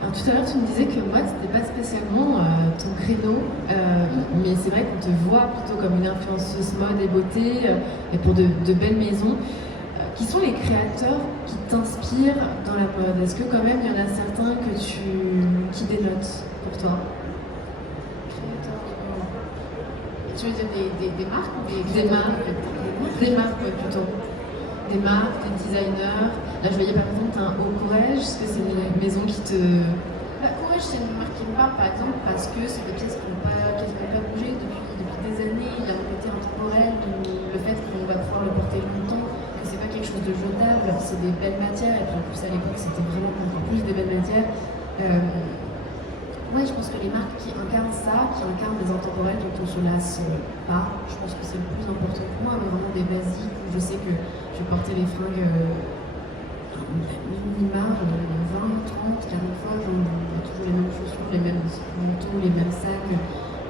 Alors tout à l'heure, tu me disais que mode, c'était pas spécialement ton créneau, mais c'est vrai qu'on te voit plutôt comme une influenceuse mode et beauté, et pour de belles maisons. Qui sont les créateurs qui t'inspirent dans la mode? Est-ce que quand même il y en a certains qui dénotent pour toi? Tu veux dire des marques ou des marques? Des marques, ouais, plutôt. Des marques, des designers. Là, je voyais par exemple, tu as un Haut Courrèges. Est-ce que c'est une maison qui te... Courrèges, c'est une marque qui me parle, par exemple, parce que c'est des pièces qui n'ont quasiment pas bougé depuis des années. Il y a un côté intemporel, le fait qu'on va pouvoir le porter longtemps, que c'est pas quelque chose de jetable, c'est des belles matières. Et puis en plus, à l'époque, c'était vraiment encore plus des belles matières. Ouais, je pense que les marques qui incarnent ça, qui incarnent des intemporels dont on se lasse pas, je pense que c'est le plus important pour moi, mais vraiment des basiques où je sais que je vais porter les fringues minima 20, 30, 40 fois, toujours les mêmes chaussures, les mêmes manteaux, les mêmes sacs.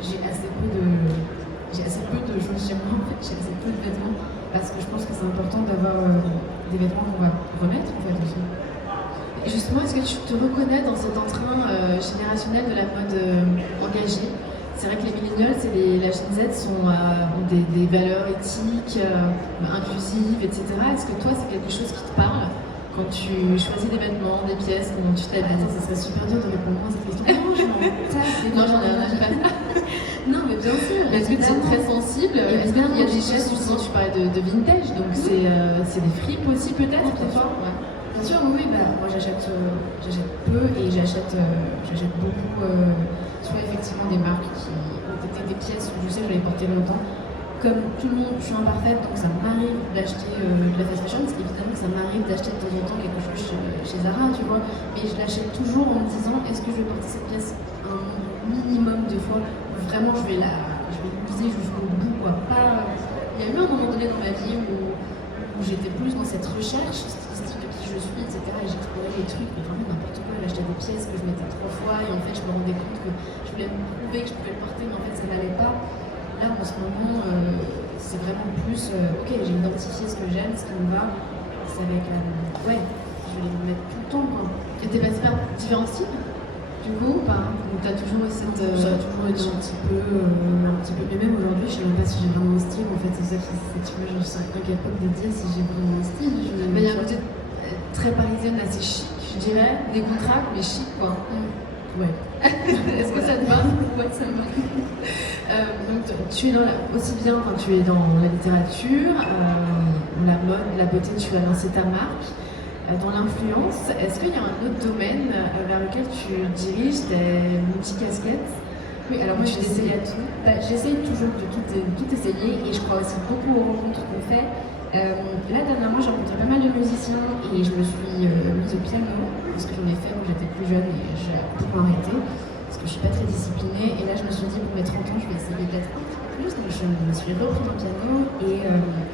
J'ai assez peu de choses chez moi, en fait, j'ai assez peu de vêtements, parce que je pense que c'est important d'avoir des vêtements qu'on va remettre en fait aussi. Et justement, est-ce que tu te reconnais dans cet entrain générationnel de la mode engagée? C'est vrai que les millennials et la Gen Z ont des valeurs éthiques, inclusives, etc. Est-ce que toi, c'est quelque chose qui te parle quand tu choisis des vêtements, des pièces, comment tu t'habilles? Ça serait super dur de répondre à cette question. Non, je m'en tape. Non, j'en ai rien à faire. Non, mais bien sûr. Est-ce que tu es très sensible? Est-ce qu'il y a des choses, justement, tu parlais de vintage, donc c'est des fripes aussi peut-être pour toi? Bien sûr, oui, moi j'achète peu et j'achète beaucoup, soit effectivement des marques qui ont été des pièces où je sais que je vais les porter longtemps. Comme tout le monde, je suis imparfaite, donc ça m'arrive d'acheter de la fast fashion, parce qu'évidemment ça m'arrive d'acheter de temps en temps quelque chose chez Zara, tu vois, mais je l'achète toujours en me disant est-ce que je vais porter cette pièce un minimum de fois, vraiment je vais l'utiliser jusqu'au bout, quoi. Il y a eu un moment donné dans ma vie où j'étais plus dans cette recherche stylistique de qui je suis, etc. Et j'explorais les trucs, mais vraiment n'importe quoi. J'achetais des pièces que je mettais 3 fois et en fait je me rendais compte que je voulais me prouver que je pouvais le porter, mais en fait ça n'allait pas. Là en ce moment, c'est vraiment plus ok, j'ai identifié ce que j'aime, ce qui me va. C'est avec ouais, je vais les mettre tout le temps, quoi. Et t'es passé par différents styles du coup, ou pas? Ou t'as toujours eu cette... Ça a toujours été un petit peu, mais même aujourd'hui, je sais même pas si j'ai vraiment un style. En fait, c'est ça tu vois, je suis incapable de dire si j'ai vraiment un style. Mais il y a un côté très parisienne, assez chic, je dirais, décontracté, mais chic, quoi. Ouais. Est-ce que ça te va? Ouais, ça me va. Donc, tu es aussi bien, enfin, tu es dans la littérature, la mode, la beauté, tu as lancé ta marque. Dans l'influence, est-ce qu'il y a un autre domaine vers lequel tu diriges des multicasquettes? Oui, alors moi tu essayes à tout. J'essaye toujours de tout essayer et je crois aussi beaucoup aux rencontres qu'on fait. Là, dernièrement, j'ai rencontré pas mal de musiciens et je me suis mise au piano parce que j'en ai fait quand j'étais plus jeune et j'ai complètement arrêté parce que je suis pas très disciplinée. Et là, je me suis dit pour mes 30 ans, je vais essayer d'être un petit peu plus. Donc, je me suis repris au piano et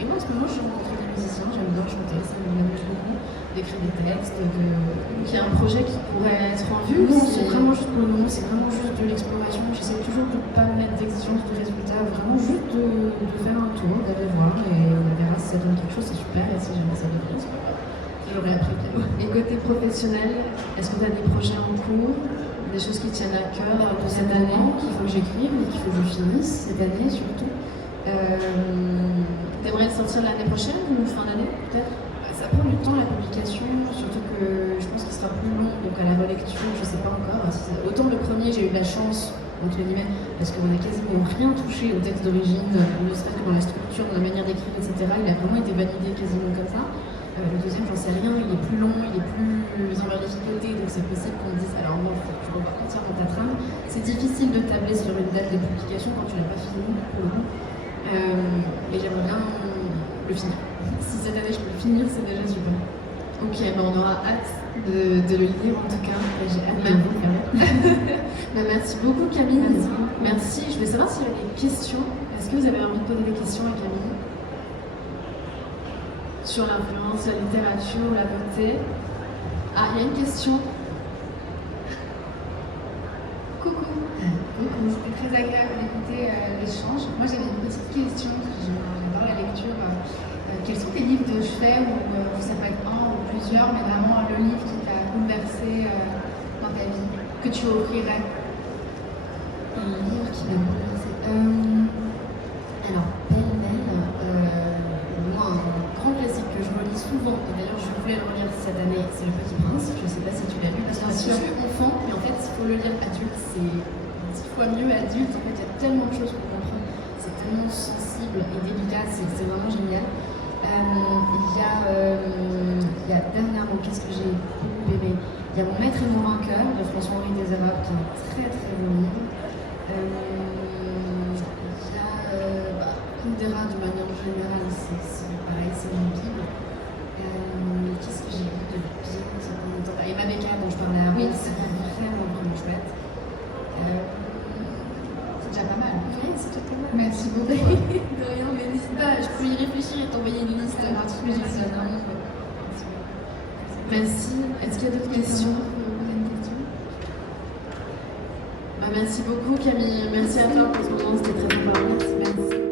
moi, en ce moment, je rencontre des musiciens, j'aime bien chanter, ça m'amuse beaucoup. D'écrire des textes, Il y a un projet qui pourrait être en vue? Non, c'est vraiment juste pour le moment, c'est vraiment juste de l'exploration. J'essaie toujours de ne pas mettre d'exigence de résultats, vraiment juste de faire un tour, d'aller voir et on verra si ça donne quelque chose, c'est super, et si jamais ça devient, c'est pas grave. J'aurais appris le piano. Et côté professionnel, est-ce que tu as des projets en cours, des choses qui tiennent à cœur pour cette année? Qu'il faut que j'écrive et qu'il faut que je finisse cette année surtout. T'aimerais le sortir l'année prochaine ou fin d'année peut-être? Ça prend du temps la publication, surtout que je pense qu'il sera plus long, donc à la relecture, je sais pas encore. Autant le premier, j'ai eu de la chance, entre guillemets, parce qu'on n'a quasiment rien touché au texte d'origine, ne serait-ce que dans la structure, dans la manière d'écrire, etc. Il a vraiment été validé quasiment comme ça. Le deuxième, j'en sais rien, il est plus long, il est plus enversifié, donc c'est possible qu'on me dise alors non, il faut que tu revois entièrement ta trame. C'est difficile de tabler sur une date de publication quand tu l'as pas fini, pour le coup. Mais j'aimerais bien le finir. Si cette année je peux le finir, c'est déjà super. Ok, on aura hâte de le lire en tout cas. J'ai hâte de le lire. Merci beaucoup Camille. Merci. Je voulais savoir s'il y avait des questions Est-ce que vous avez envie de poser des questions à Camille sur l'influence, la littérature, la beauté? Ah, il y a une question. Coucou. C'était très agréable d'écouter l'échange. Moi j'avais une petite question, parce que j'adore la lecture. Quels sont tes livres de chevet, ou ça peut être un ou plusieurs, mais vraiment le livre qui t'a bouleversé dans ta vie, que tu offrirais? Un livre qui m'a bouleversée. Alors, pêle-mêle, moi, un grand classique que je relis souvent, et d'ailleurs je voulais le relire cette année, c'est Le Petit Prince. Je ne sais pas si tu l'as lu, parce que c'est lu enfant, mais en fait, il faut le lire adulte, c'est 10 fois mieux adulte. En fait, il y a tellement de choses qu'on comprend, c'est tellement sensible et délicat, c'est vraiment génial. Il y a dernièrement, qu'est-ce que j'ai beaucoup aimé? Il y a Mon Maître et mon Vainqueur de François-Henri des Arabes, qui est un très très bon livre. Il y a Kundera, de manière générale, c'est pareil, c'est mon Bible. Qu'est-ce que j'ai lu de bien ça fait longtemps? Et Mabeka, dont je parlais avant, c'est vraiment vraiment chouette. C'est déjà pas mal. Oui, c'est déjà pas mal. Merci beaucoup. De rien, mais n'hésite pas, je peux y réfléchir et t'envoyer une liste. Merci. Est-ce qu'il y a d'autres questions? Merci beaucoup Camille, merci à toi pour ce moment, c'était très sympa. Merci.